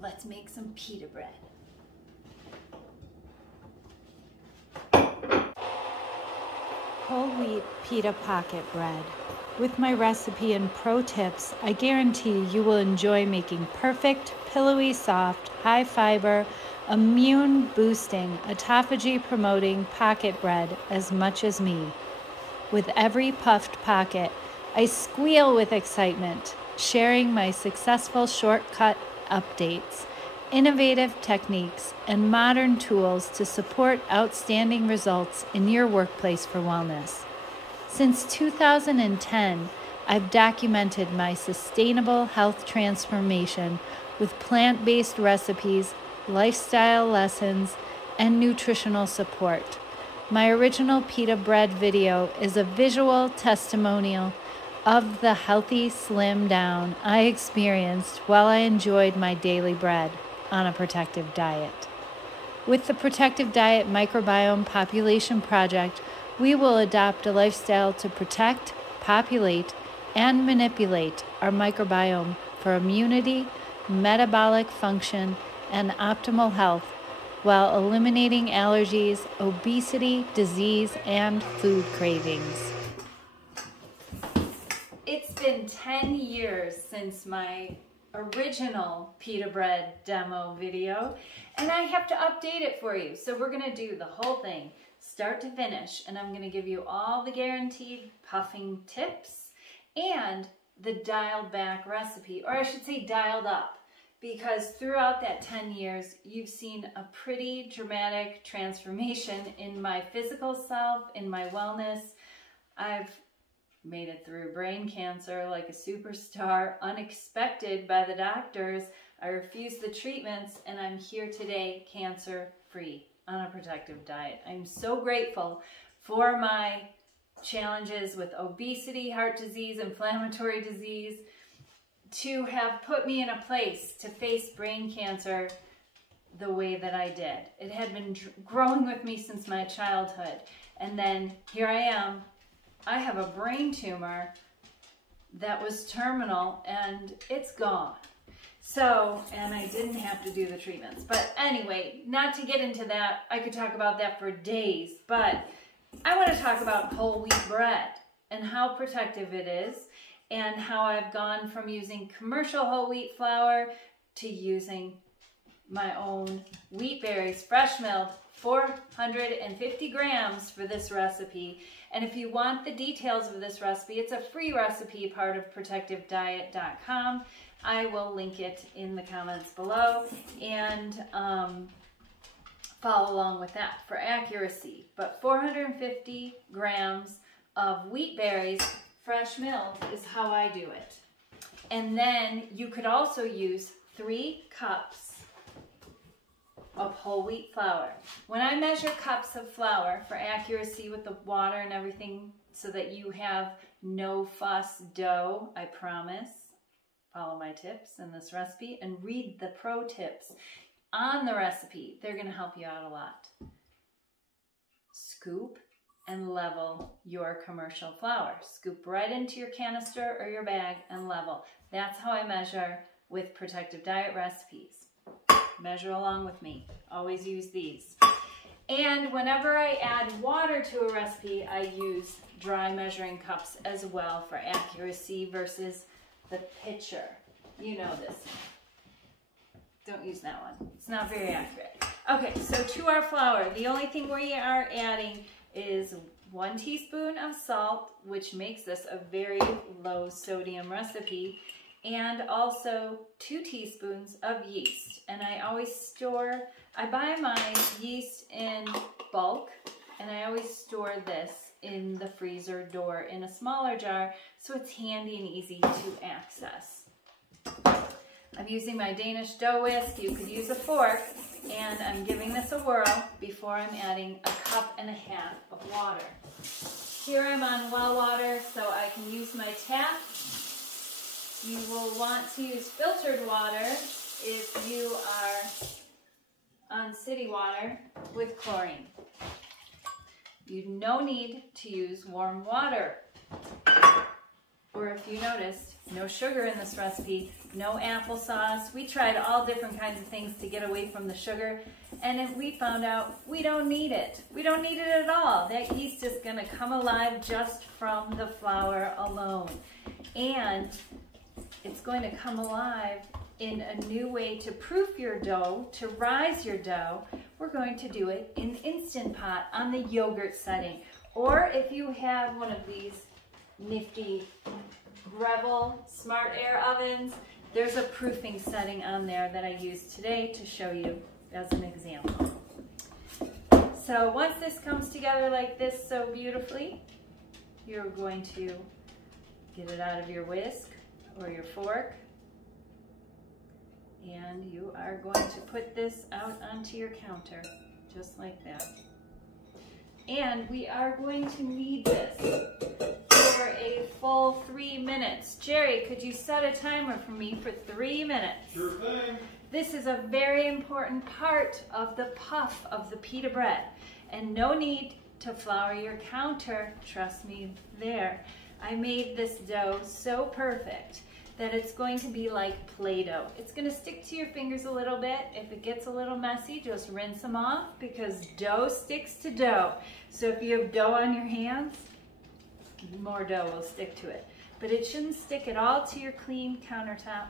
let's make some pita bread. Whole wheat pita pocket bread. With my recipe and pro tips, I guarantee you will enjoy making perfect, pillowy, soft, high fiber, immune boosting, autophagy promoting pocket bread as much as me. With every puffed pocket, I squeal with excitement, sharing my successful shortcut updates, innovative techniques, and modern tools to support outstanding results in your workplace for wellness. Since 2010, I've documented my sustainable health transformation with plant-based recipes, lifestyle lessons, and nutritional support. My original pita bread video is a visual testimonial of the healthy slim down I experienced while I enjoyed my daily bread on a protective diet. With the Protective Diet Microbiome Population Project, we will adopt a lifestyle to protect, populate, and manipulate our microbiome for immunity, metabolic function, and optimal health while eliminating allergies, obesity, disease, and food cravings. It's been 10 years since my original pita bread demo video, and I have to update it for you. So we're gonna do the whole thing, start to finish, and I'm gonna give you all the guaranteed puffing tips and the dialed back recipe, or I should say dialed up, because throughout that 10 years, you've seen a pretty dramatic transformation in my physical self, in my wellness. I've made it through brain cancer like a superstar, unexpected by the doctors. I refused the treatments, and I'm here today cancer-free on a protective diet. I'm so grateful for my challenges with obesity, heart disease, inflammatory disease, to have put me in a place to face brain cancer the way that I did. It had been growing with me since my childhood. And then here I am. I have a brain tumor that was terminal and it's gone. So, and I didn't have to do the treatments. But anyway, not to get into that, I could talk about that for days, but I want to talk about whole wheat bread and how protective it is, and how I've gone from using commercial whole wheat flour to using my own wheat berries, fresh milled, 450 grams for this recipe. And if you want the details of this recipe, it's a free recipe, part of protectivediet.com. I will link it in the comments below, and follow along with that for accuracy. But 450 grams of wheat berries, fresh milled, is how I do it. And then you could also use 3 cups of whole wheat flour. When I measure cups of flour for accuracy with the water and everything, so that you have no fuss dough, I promise, follow my tips in this recipe and read the pro tips on the recipe. They're gonna help you out a lot. Scoop and level your commercial flour. Scoop right into your canister or your bag and level. That's how I measure with Protective Diet recipes. Measure along with me. Always use these. And whenever I add water to a recipe, I use dry measuring cups as well for accuracy versus the pitcher. You know this. Don't use that one. It's not very accurate. Okay, so to our flour, the only thing we are adding is 1 teaspoon of salt, which makes this a very low sodium recipe, and also 2 teaspoons of yeast. And I always store, I buy my yeast in bulk, and I always store this in the freezer door in a smaller jar, so it's handy and easy to access. I'm using my Danish dough whisk. You could use a fork, and I'm giving this a whirl before I'm adding 1.5 cups of water. Here I'm on well water, so I can use my tap. You will want to use filtered water if you are on city water with chlorine. You no need to use warm water. or if you noticed, no sugar in this recipe, no applesauce. We tried all different kinds of things to get away from the sugar, and then we found out we don't need it. We don't need it at all. That yeast is gonna come alive just from the flour alone. And it's going to come alive in a new way to proof your dough, to rise your dough. We're going to do it in Instant Pot on the yogurt setting. Or if you have one of these nifty Breville Smart Air ovens, there's a proofing setting on there that I used today to show you as an example. So once this comes together like this so beautifully, you're going to get it out of your whisk or your fork, and you are going to put this out onto your counter, just like that. And we are going to knead this for a full 3 minutes. Jerry, could you set a timer for me for 3 minutes? Sure thing. This is a very important part of the puff of the pita bread. And no need to flour your counter, trust me there. I made this dough so perfect that it's going to be like Play-Doh. It's gonna stick to your fingers a little bit. If it gets a little messy, just rinse them off, because dough sticks to dough. So if you have dough on your hands, more dough will stick to it. But it shouldn't stick at all to your clean countertop.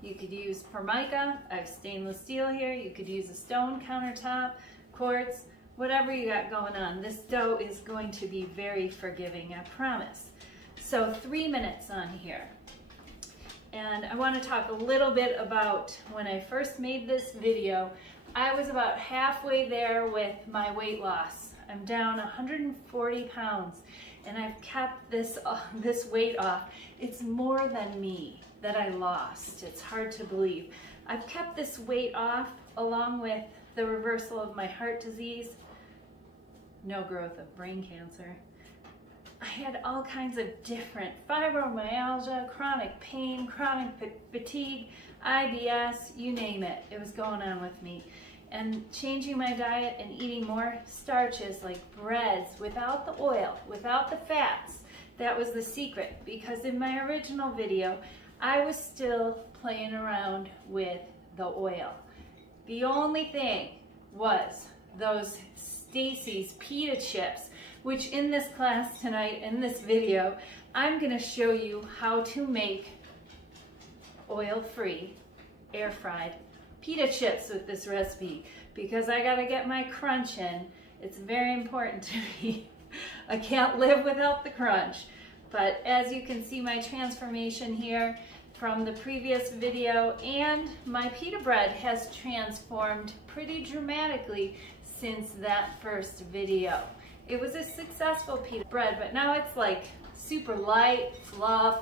You could use Formica. I have stainless steel here. You could use a stone countertop, quartz, whatever you got going on. This dough is going to be very forgiving, I promise. So 3 minutes on here. And I want to talk a little bit about when I first made this video. I was about halfway there with my weight loss. I'm down 140 pounds, and I've kept this weight off. It's more than me that I lost. It's hard to believe. I've kept this weight off along with the reversal of my heart disease, no growth of brain cancer. I had all kinds of different fibromyalgia, chronic pain, chronic fatigue, IBS, you name it. It was going on with me. And changing my diet and eating more starches like breads without the oil, without the fats, that was the secret. Because in my original video, I was still playing around with the oil. The only thing was those Stacy's pita chips, which in this class tonight, in this video, I'm gonna show you how to make oil-free, air-fried pita chips with this recipe, because I gotta get my crunch in. It's very important to me. I can't live without the crunch. But as you can see, my transformation here from the previous video, and my pita bread has transformed pretty dramatically since that first video. It was a successful pita bread, but now it's like super light, fluff,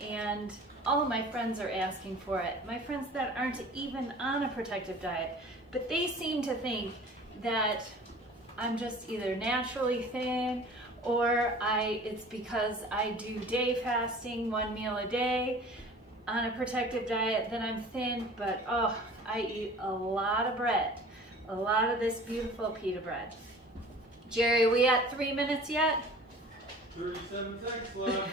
and all of my friends are asking for it. My friends that aren't even on a protective diet, but they seem to think that I'm just either naturally thin or it's because I do day fasting, 1 meal a day, on a protective diet, then I'm thin. But oh, I eat a lot of bread, a lot of this beautiful pita bread. Jerry, are we at 3 minutes yet? 37 seconds left.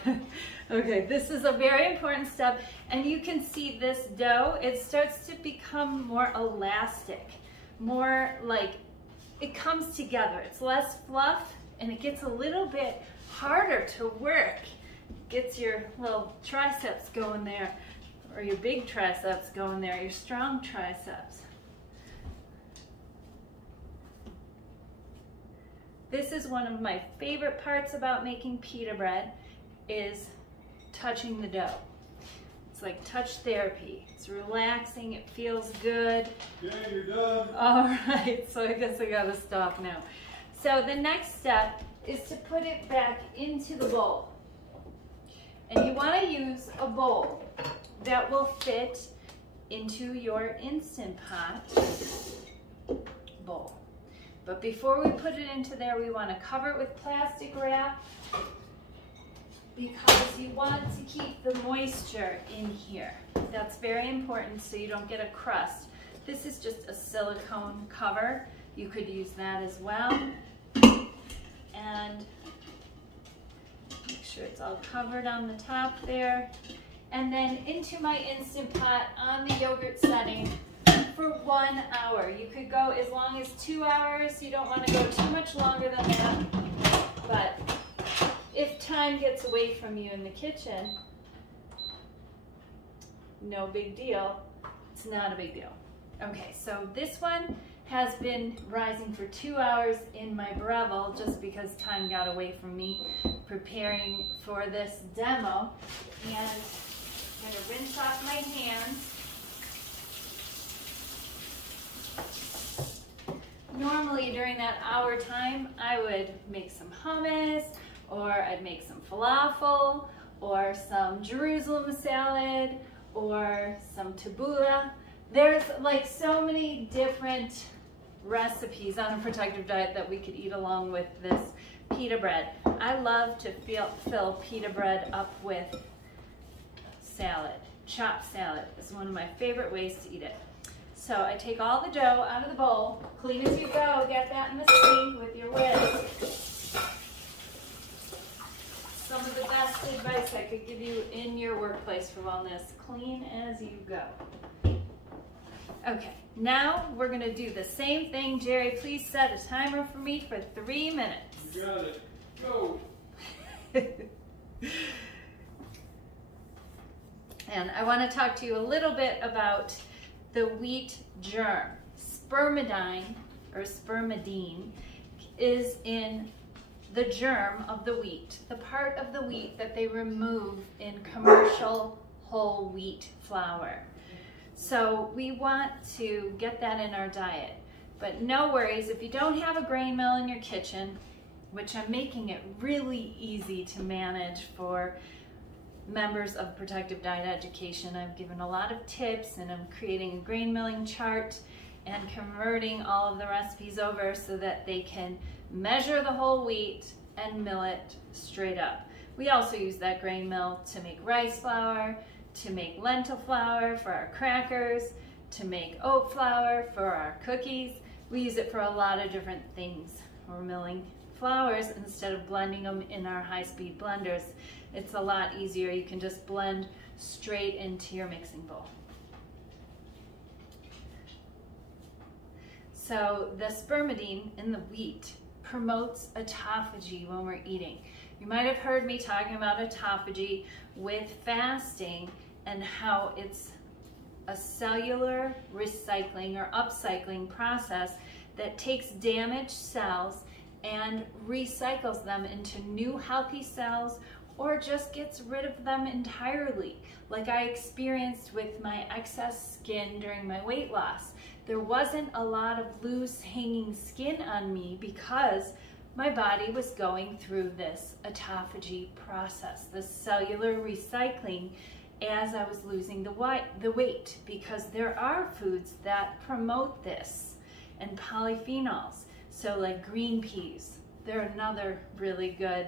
Okay, this is a very important step, and you can see this dough, it starts to become more elastic, more like it comes together. It's less fluff, and it gets a little bit harder to work. Gets your little triceps going there, or your big triceps going there, your strong triceps. This is one of my favorite parts about making pita bread, is touching the dough. It's like touch therapy. It's relaxing, it feels good. Okay, you're done. All right, so I guess I gotta stop now. So the next step is to put it back into the bowl. And you wanna use a bowl that will fit into your Instant Pot bowl. But before we put it into there, we want to cover it with plastic wrap, because you want to keep the moisture in here. That's very important so you don't get a crust. This is just a silicone cover. You could use that as well. And make sure it's all covered on the top there. And then into my Instant Pot on the yogurt setting for 1 hour. You could go as long as 2 hours. You don't want to go too much longer than that. But if time gets away from you in the kitchen, no big deal. It's not a big deal. Okay, so this one has been rising for 2 hours in my Breville just because time got away from me preparing for this demo. And I'm going to rinse off my hands. Normally during that hour time, I would make some hummus, or I'd make some falafel, or some Jerusalem salad, or some tabbouleh. There's like so many different recipes on a protective diet that we could eat along with this pita bread. I love to fill pita bread up with salad. Chopped salad is one of my favorite ways to eat it. So I take all the dough out of the bowl, clean as you go, get that in the sink with your whisk. Some of the best advice I could give you in your workplace for wellness, clean as you go. Okay, now we're gonna do the same thing. Jerry, please set a timer for me for 3 minutes. You got it. Go. And I want to talk to you a little bit about the wheat germ. Spermidine, or spermidine, is in the germ of the wheat, the part of the wheat that they remove in commercial whole wheat flour. So we want to get that in our diet. But no worries, if you don't have a grain mill in your kitchen, which I'm making it really easy to manage for members of Protective Diet Education. I've given a lot of tips, and I'm creating a grain milling chart and converting all of the recipes over so that they can measure the whole wheat and mill it straight up. We also use that grain mill to make rice flour, to make lentil flour for our crackers, to make oat flour for our cookies. We use it for a lot of different things. We're milling flours instead of blending them in our high-speed blenders. It's a lot easier. You can just blend straight into your mixing bowl. So the spermidine in the wheat promotes autophagy when we're eating. You might have heard me talking about autophagy with fasting and how it's a cellular recycling or upcycling process that takes damaged cells and recycles them into new healthy cells, or just gets rid of them entirely, like I experienced with my excess skin during my weight loss. There wasn't a lot of loose hanging skin on me because my body was going through this autophagy process, this cellular recycling, as I was losing the weight, because there are foods that promote this, and polyphenols. So like green peas, they're another really good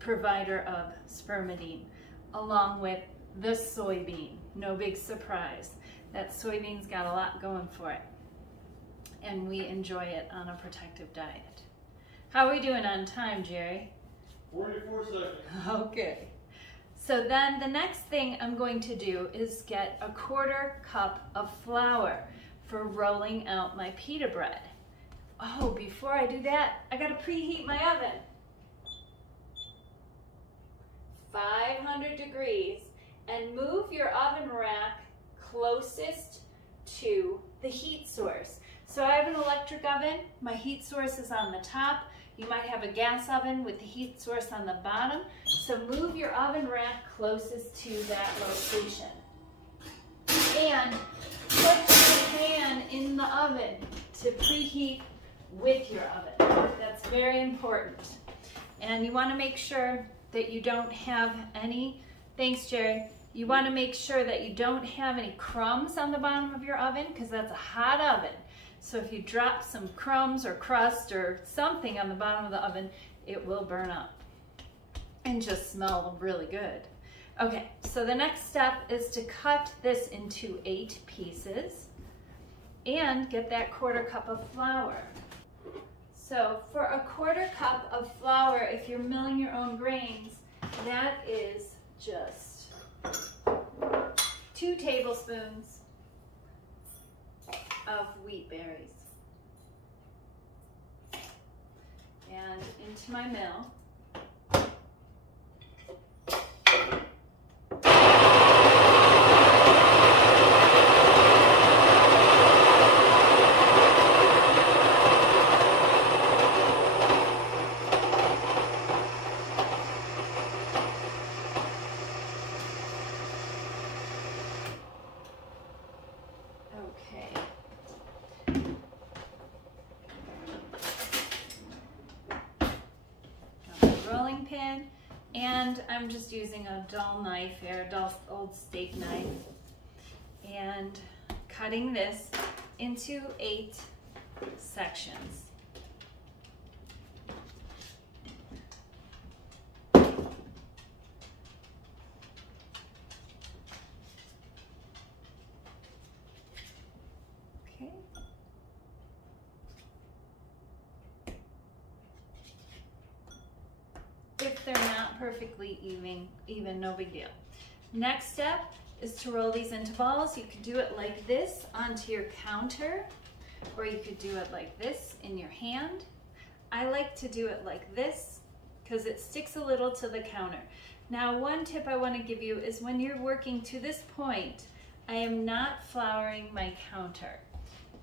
provider of spermidine, along with the soybean. No big surprise. That soybean's got a lot going for it, and we enjoy it on a protective diet. How are we doing on time, Jerry? 44 seconds. Okay. So then the next thing I'm going to do is get a 1/4 cup of flour for rolling out my pita bread. Oh, before I do that, I gotta preheat my oven. 500 degrees, and move your oven rack closest to the heat source. So I have an electric oven. My heat source is on the top. You might have a gas oven with the heat source on the bottom. So move your oven rack closest to that location. And put the pan in the oven to preheat with your oven. That's very important. And you want to make sure that you don't have any, thanks Jerry, you want to make sure that you don't have any crumbs on the bottom of your oven, because that's a hot oven. So if you drop some crumbs or crust or something on the bottom of the oven, it will burn up and just smell really good. Okay, so the next step is to cut this into 8 pieces and get that 1/4 cup of flour. So for a 1/4 cup of flour, if you're milling your own grains, that is just 2 tablespoons of wheat berries. And into my mill. Rolling pin, and I'm just using a dull knife here, a dull old steak knife, and cutting this into 8 sections. Okay. If they're not perfectly even, no big deal. Next step is to roll these into balls. You could do it like this onto your counter, or you could do it like this in your hand. I like to do it like this because it sticks a little to the counter. Now, one tip I want to give you is when you're working to this point, I am not flouring my counter,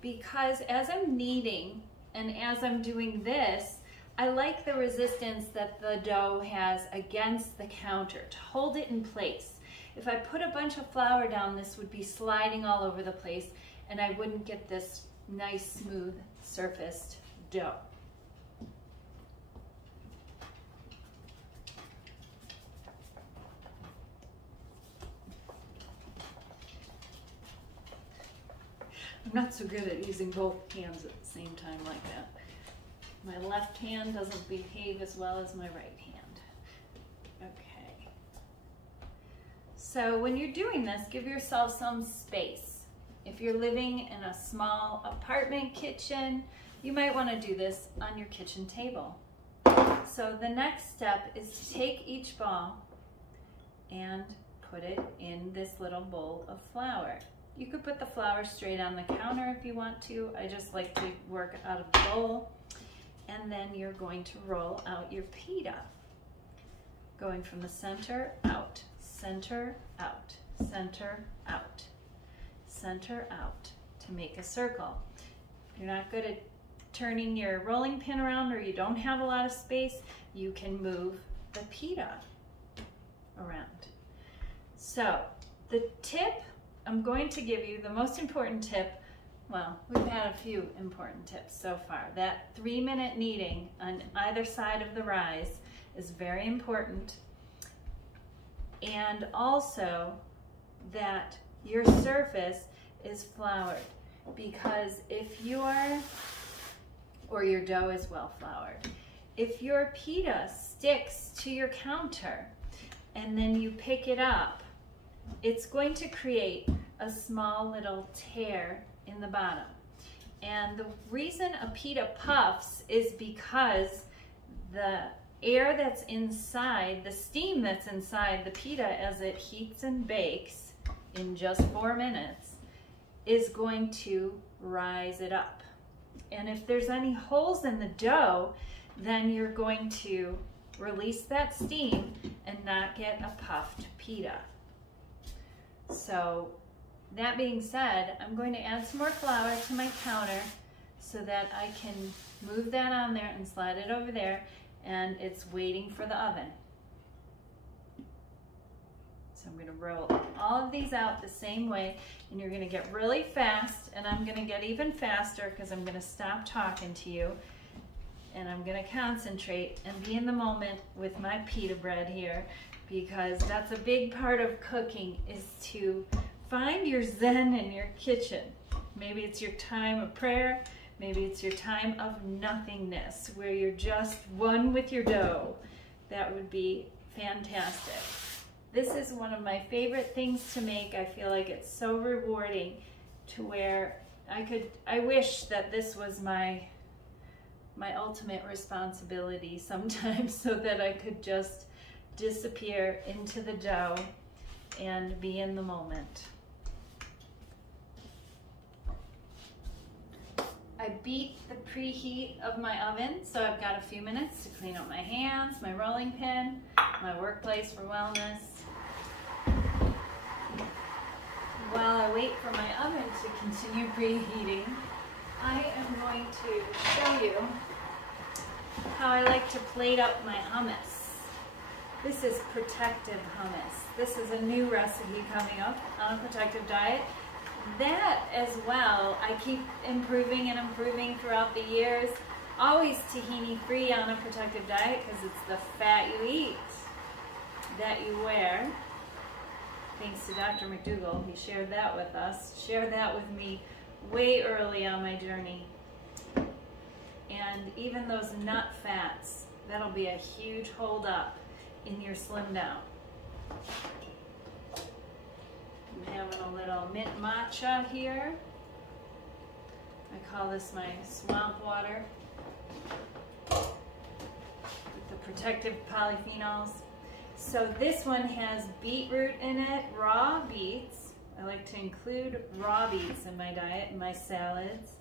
because as I'm kneading and as I'm doing this, I like the resistance that the dough has against the counter to hold it in place. If I put a bunch of flour down, this would be sliding all over the place and I wouldn't get this nice, smooth, surfaced dough. I'm not so good at using both hands at the same time like that. My left hand doesn't behave as well as my right hand. Okay. So when you're doing this, give yourself some space. If you're living in a small apartment kitchen, you might want to do this on your kitchen table. So the next step is to take each ball and put it in this little bowl of flour. You could put the flour straight on the counter if you want to. I just like to work out of the bowl. And then you're going to roll out your pita, going from the center out, center out, center out, center out to make a circle. If you're not good at turning your rolling pin around, or you don't have a lot of space, you can move the pita around. So the tip I'm going to give you, the most important tip, well, we've had a few important tips so far. That 3-minute kneading on either side of the rise is very important. And also that your surface is floured, because if your dough is well floured. If your pita sticks to your counter and then you pick it up, it's going to create a small little tear in the bottom. And the reason a pita puffs is because the air that's inside, the steam that's inside the pita as it heats and bakes in just 4 minutes, is going to rise it up. And if there's any holes in the dough, then you're going to release that steam and not get a puffed pita. So that being said, I'm going to add some more flour to my counter so that I can move that on there and slide it over there, and it's waiting for the oven. So I'm going to roll all of these out the same way, and you're going to get really fast, and I'm going to get even faster because I'm going to stop talking to you, and I'm going to concentrate and be in the moment with my pita bread here, because that's a big part of cooking, is to find your zen in your kitchen. Maybe it's your time of prayer, maybe it's your time of nothingness, where you're just one with your dough. That would be fantastic. This is one of my favorite things to make. I feel like it's so rewarding, to where I wish that this was my my ultimate responsibility sometimes so that I could just disappear into the dough and be in the moment. I beat the preheat of my oven, so I've got a few minutes to clean up my hands, my rolling pin, my workplace for wellness. While I wait for my oven to continue preheating, I am going to show you how I like to plate up my hummus. This is protective hummus. This is a new recipe coming up on a protective diet. That as well, I keep improving and improving throughout the years. Always tahini free on a protective diet because it's the fat you eat that you wear. Thanks to Dr. McDougall, he shared that with us, shared that with me way early on my journey. And even those nut fats, that'll be a huge hold up in your slim down. I'm having a little mint matcha here. I call this my swamp water with the protective polyphenols. So this one has beetroot in it, raw beets. I like to include raw beets in my diet, in my salads.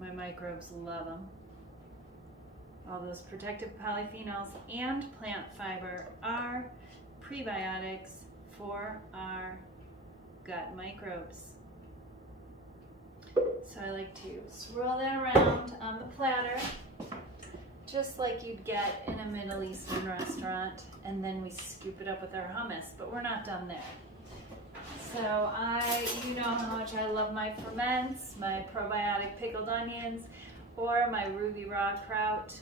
My microbes love them. All those protective polyphenols and plant fiber are prebiotics for our gut microbes. So I like to swirl that around on the platter, just like you'd get in a Middle Eastern restaurant, and then we scoop it up with our hummus, but we're not done there. So you know how much I love my ferments, my probiotic pickled onions, or my ruby raw kraut.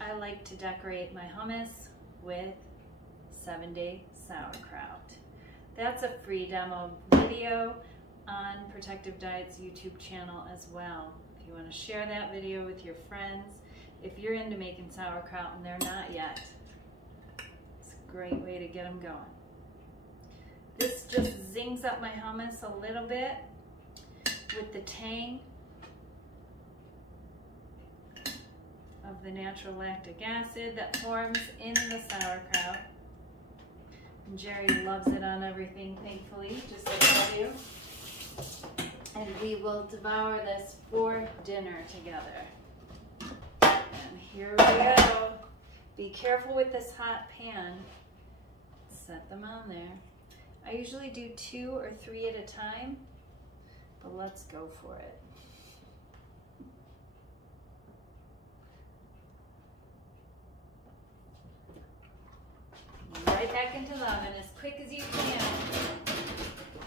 I like to decorate my hummus with 7-day sauerkraut. That's a free demo video on Protective Diet's YouTube channel as well. If you want to share that video with your friends, if you're into making sauerkraut and they're not yet, it's a great way to get them going. This just zings up my hummus a little bit with the tang of the natural lactic acid that forms in the sauerkraut. And Jerry loves it on everything, thankfully, just like I do. And we will devour this for dinner together. And here we go. Be careful with this hot pan. Set them on there. I usually do 2 or 3 at a time, but let's go for it. Right back into the oven as quick as you can.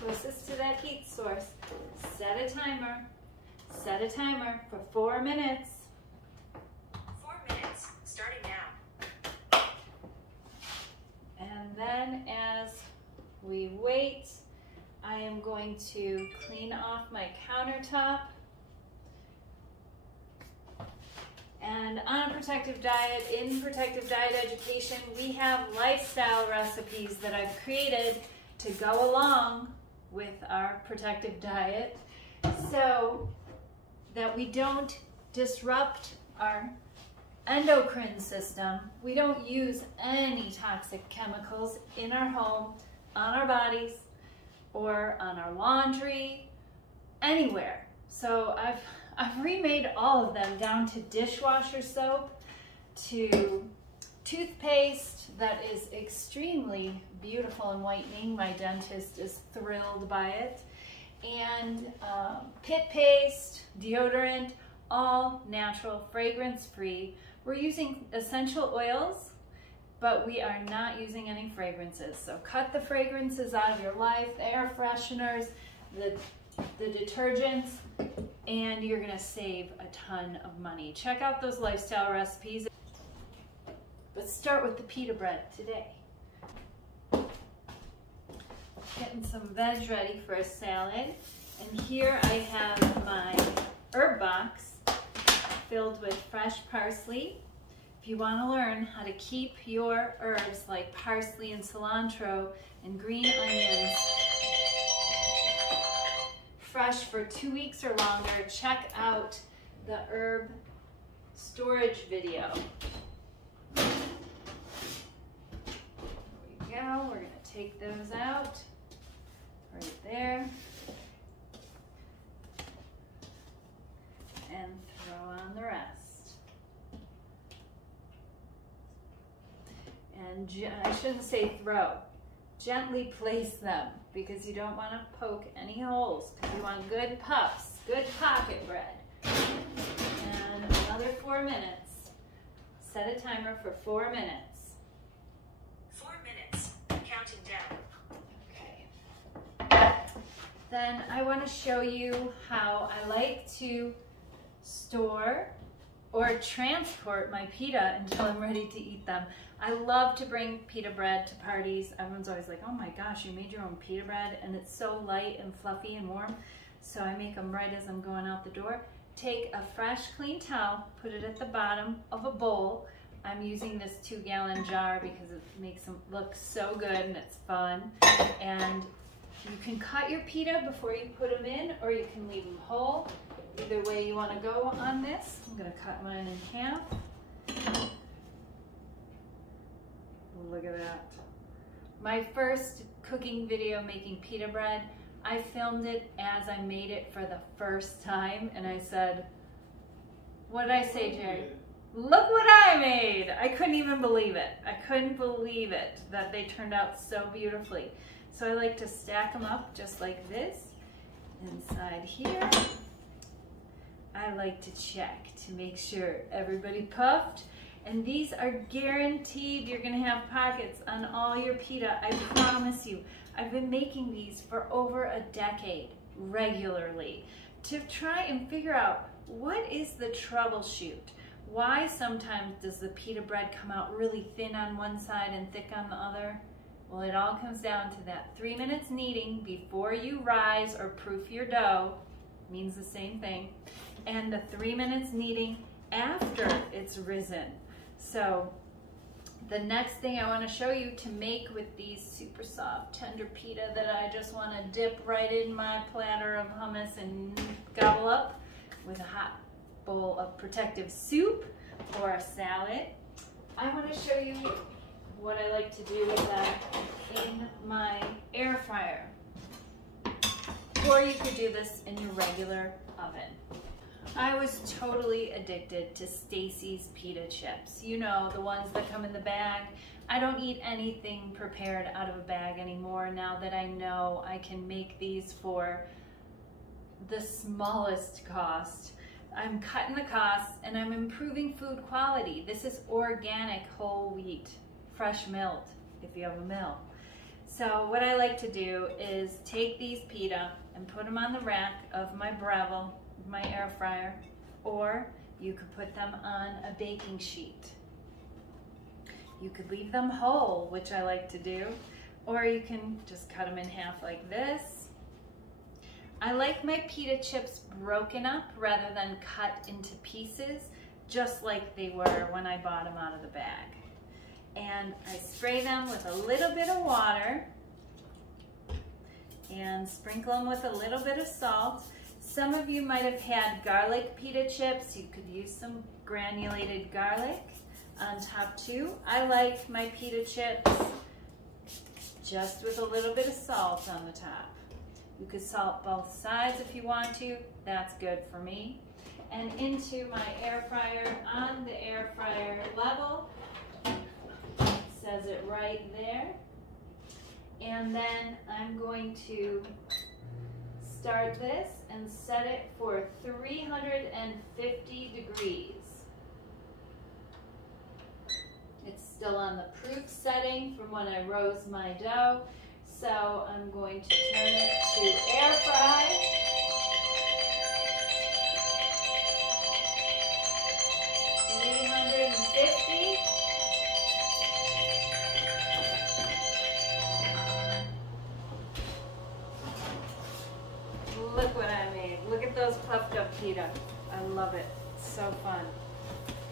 Closest to that heat source. Set a timer. Set a timer for 4 minutes. 4 minutes, starting now. And then as we wait, I am going to clean off my countertop. And on a protective diet, in Protective Diet Education, we have lifestyle recipes that I've created to go along with our protective diet so that we don't disrupt our endocrine system. We don't use any toxic chemicals in our home, on our bodies, or on our laundry, anywhere. So I've remade all of them down to dishwasher soap, to toothpaste that is extremely beautiful and whitening. My dentist is thrilled by it. And pit paste, deodorant, all natural, fragrance-free. We're using essential oils, but we are not using any fragrances. So cut the fragrances out of your life, the air fresheners, the detergents, and you're gonna save a ton of money. Check out those lifestyle recipes. Let's start with the pita bread today. Getting some veg ready for a salad. And here I have my herb box filled with fresh parsley. If you want to learn how to keep your herbs like parsley and cilantro and green onions fresh for 2 weeks or longer, check out the herb storage video. There we go. We're going to take those out right there and throw on the rest. And I shouldn't say throw. Gently place them because you don't want to poke any holes because you want good puffs, good pocket bread. And another 4 minutes. Set a timer for 4 minutes. 4 minutes. Counting down. Okay. Then I want to show you how I like to store or transport my pita until I'm ready to eat them. I love to bring pita bread to parties. Everyone's always like, oh my gosh, you made your own pita bread, and it's so light and fluffy and warm. So I make them right as I'm going out the door. Take a fresh, clean towel, put it at the bottom of a bowl. I'm using this 2-gallon jar because it makes them look so good and it's fun. And you can cut your pita before you put them in, or you can leave them whole. Either way you want to go on this. I'm going to cut mine in half. Look at that. My first cooking video making pita bread, I filmed it as I made it for the first time, and I said, what did I say, Jerry? Look what I made! I couldn't even believe it. I couldn't believe it that they turned out so beautifully. So I like to stack them up just like this. Inside here, I like to check to make sure everybody puffed. And these are guaranteed you're gonna have pockets on all your pita, I promise you. I've been making these for over a decade, regularly, to try and figure out what is the troubleshoot. Why sometimes does the pita bread come out really thin on one side and thick on the other? Well, it all comes down to that 3 minutes kneading before you rise or proof your dough, means the same thing, and the 3 minutes kneading after it's risen. So the next thing I want to show you to make with these super soft, tender pita that I just want to dip right in my platter of hummus and gobble up with a hot bowl of protective soup or a salad, I want to show you what I like to do with that in my air fryer. Or you could do this in your regular oven. I was totally addicted to Stacy's pita chips. You know, the ones that come in the bag. I don't eat anything prepared out of a bag anymore now that I know I can make these for the smallest cost. I'm cutting the costs and I'm improving food quality. This is organic whole wheat, fresh milled, if you have a mill. So what I like to do is take these pita and put them on the rack of my Breville, my air fryer, or you could put them on a baking sheet. You could leave them whole, which I like to do, or you can just cut them in half like this. I like my pita chips broken up rather than cut into pieces, just like they were when I bought them out of the bag. And I spray them with a little bit of water and sprinkle them with a little bit of salt. Some of you might have had garlic pita chips. You could use some granulated garlic on top too. I like my pita chips just with a little bit of salt on the top. You could salt both sides if you want to. That's good for me. And into my air fryer on the air fryer level. It says it right there. And then I'm going to start this and set it for 350 degrees. It's still on the proof setting from when I rose my dough. So I'm going to turn it to air fry. Look what I made. Look at those puffed up pita. I love it. It's so fun.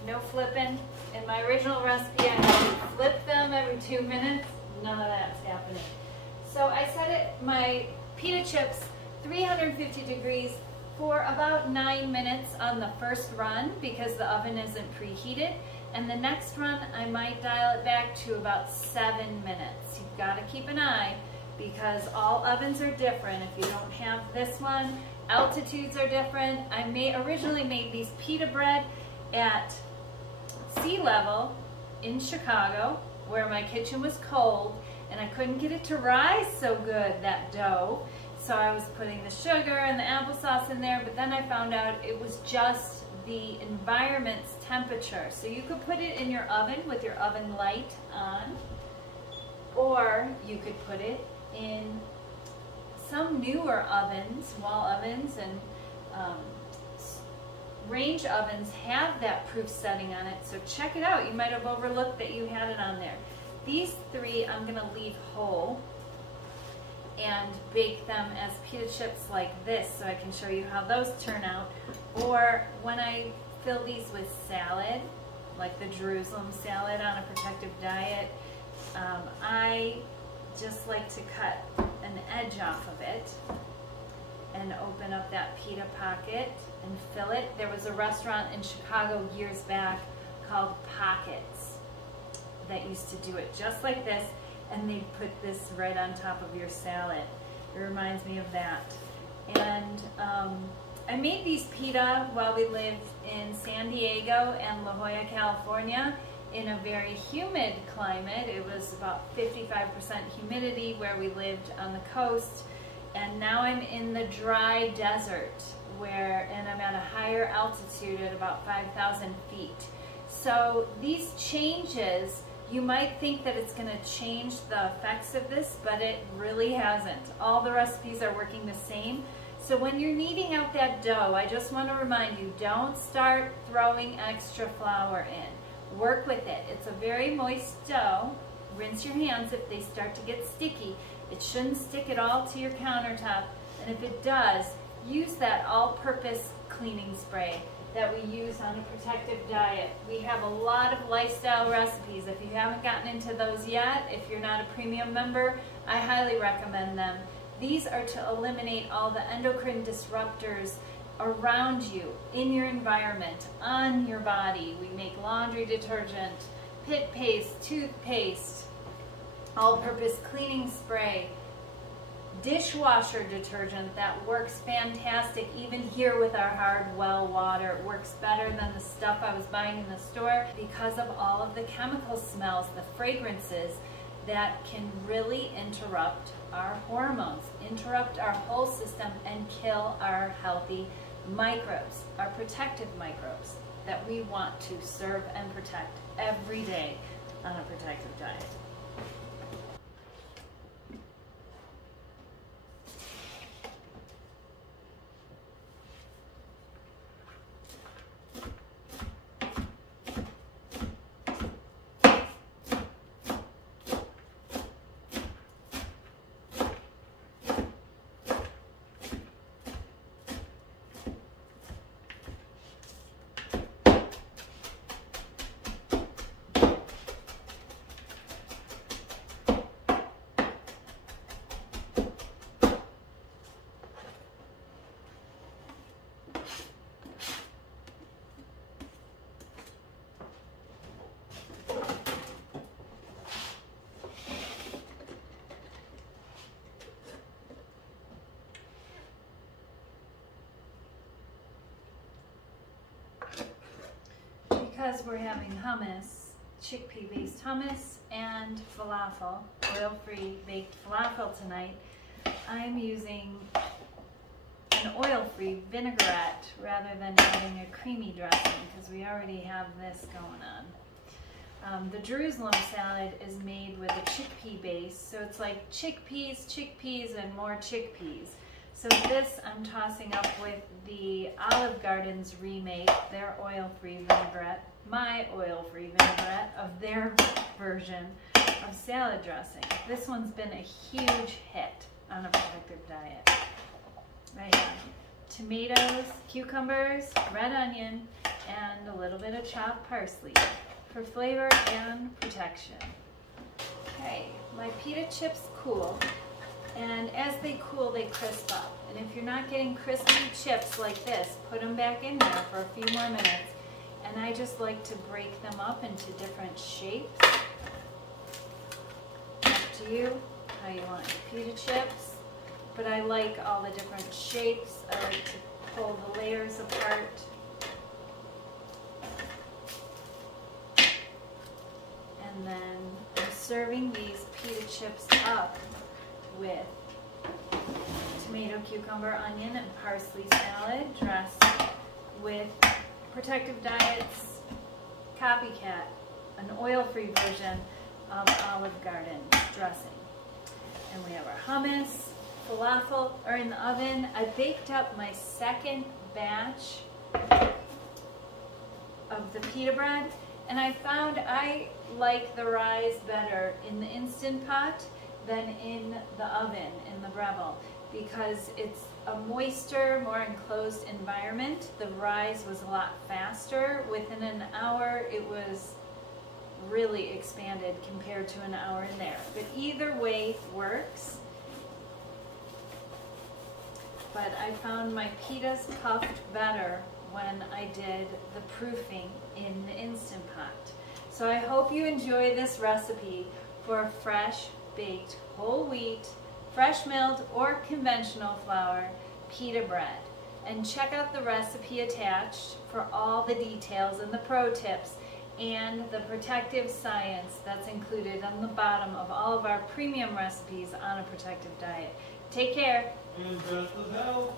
No flipping. In my original recipe, I had to flip them every 2 minutes. None of that's happening. So I set it, my pita chips 350 degrees for about 9 minutes on the first run because the oven isn't preheated. And the next run, I might dial it back to about 7 minutes. You've got to keep an eye because all ovens are different. If you don't have this one, altitudes are different. I originally made these pita bread at sea level in Chicago where my kitchen was cold and I couldn't get it to rise so good, that dough. So I was putting the sugar and the applesauce in there, but then I found out it was just the environment's temperature. So you could put it in your oven with your oven light on, or you could put it in some newer ovens, wall ovens and range ovens have that proof setting on it. So check it out. You might have overlooked that you had it on there. These three I'm going to leave whole and bake them as pita chips like this so I can show you how those turn out. Or when I fill these with salad, like the Jerusalem salad on a protective diet, I just like to cut an edge off of it and open up that pita pocket and fill it. There was a restaurant in Chicago years back called Pockets that used to do it just like this, and they put this right on top of your salad. It reminds me of that. And I made these pita while we lived in San Diego and La Jolla, California, in a very humid climate. It was about 55% humidity where we lived on the coast. And now I'm in the dry desert and I'm at a higher altitude at about 5,000 feet. So these changes, you might think that it's going to change the effects of this, but it really hasn't. All the recipes are working the same. So when you're kneading out that dough, I just want to remind you, don't start throwing extra flour in. Work with it. It's a very moist dough. Rinse your hands if they start to get sticky. It shouldn't stick at all to your countertop. And if it does, use that all-purpose cleaning spray that we use on a protective diet. We have a lot of lifestyle recipes. If you haven't gotten into those yet, if you're not a premium member, I highly recommend them. These are to eliminate all the endocrine disruptors around you, in your environment, on your body. We make laundry detergent, pit paste, toothpaste, all-purpose cleaning spray, dishwasher detergent that works fantastic even here with our hard well water. It works better than the stuff I was buying in the store because of all of the chemical smells, the fragrances that can really interrupt our hormones, interrupt our whole system, and kill our healthy microbes, our protective microbes that we want to serve and protect every day on a protective diet. Because we're having hummus, chickpea-based hummus and falafel, oil-free baked falafel tonight, I'm using an oil-free vinaigrette rather than having a creamy dressing because we already have this going on. The Jerusalem salad is made with a chickpea base, so it's like chickpeas, and more chickpeas. So this I'm tossing up with the Olive Garden's remake, their oil-free vinaigrette, my oil-free vinaigrette of their version of salad dressing. This one's been a huge hit on a protective diet. Right here. Tomatoes, cucumbers, red onion, and a little bit of chopped parsley for flavor and protection. Okay, my pita chips cool. And as they cool, they crisp up. And if you're not getting crispy chips like this, put them back in there for a few more minutes. And I just like to break them up into different shapes. Up to you, how you want your pita chips. But I like all the different shapes. I like to pull the layers apart. And then I'm serving these pita chips up with tomato, cucumber, onion, and parsley salad dressed with Protective Diet's Copycat, an oil-free version of Olive Garden dressing. And we have our hummus, falafel are in the oven. I baked up my second batch of the pita bread, and I found I like the rise better in the Instant Pot than in the oven, in the Breville, because it's a moister, more enclosed environment. The rise was a lot faster. Within an hour, it was really expanded compared to an hour in there. But either way works. But I found my pitas puffed better when I did the proofing in the Instant Pot. So I hope you enjoy this recipe for fresh baked whole wheat, fresh milled or conventional flour pita bread. And check out the recipe attached for all the details and the pro tips and the protective science that's included on the bottom of all of our premium recipes on A Protective Diet. Take care. And just as hell.